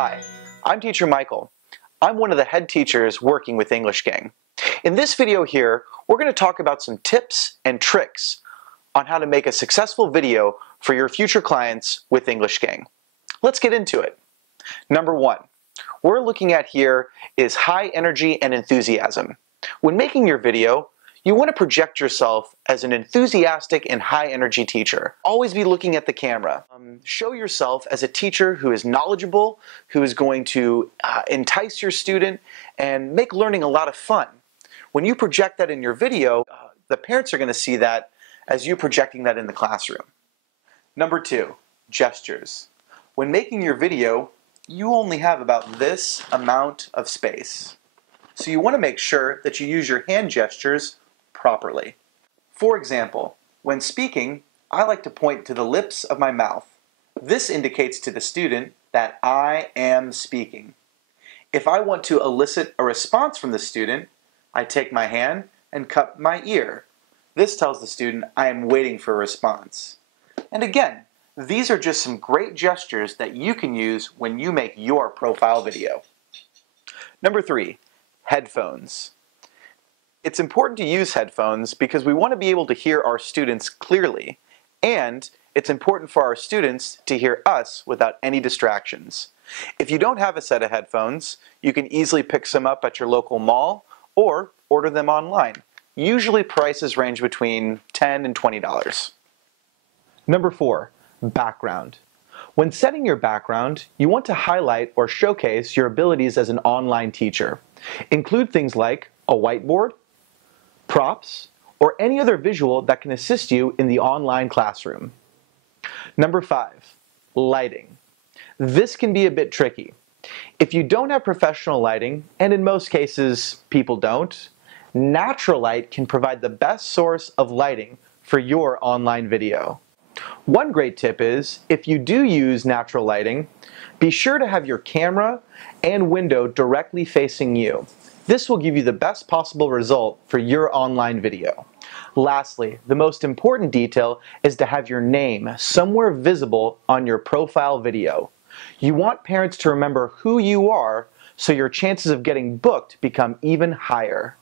Hi, I'm Teacher Michael. I'm one of the head teachers working with English Gang. In this video here, we're going to talk about some tips and tricks on how to make a successful video for your future clients with English Gang. Let's get into it. Number one, we're looking at here is high energy and enthusiasm. When making your video, you want to project yourself as an enthusiastic and high energy teacher. Always be looking at the camera. Show yourself as a teacher who is knowledgeable, who is going to entice your student and make learning a lot of fun. When you project that in your video, the parents are going to see that as you projecting that in the classroom. Number two, gestures. When making your video, you only have about this amount of space. So you want to make sure that you use your hand gestures properly. For example, when speaking, I like to point to the lips of my mouth. This indicates to the student that I am speaking. If I want to elicit a response from the student, I take my hand and cup my ear. This tells the student I am waiting for a response. And again, these are just some great gestures that you can use when you make your profile video. Number three, headphones. It's important to use headphones because we want to be able to hear our students clearly, and it's important for our students to hear us without any distractions. If you don't have a set of headphones, you can easily pick some up at your local mall or order them online. Usually prices range between $10 and $20. Number four, background. When setting your background, you want to highlight or showcase your abilities as an online teacher. Include things like a whiteboard, props, or any other visual that can assist you in the online classroom. Number five, lighting. This can be a bit tricky. If you don't have professional lighting, and in most cases people don't, natural light can provide the best source of lighting for your online video. One great tip is, if you do use natural lighting, be sure to have your camera and window directly facing you. This will give you the best possible result for your online video. Lastly, the most important detail is to have your name somewhere visible on your profile video. You want parents to remember who you are so your chances of getting booked become even higher.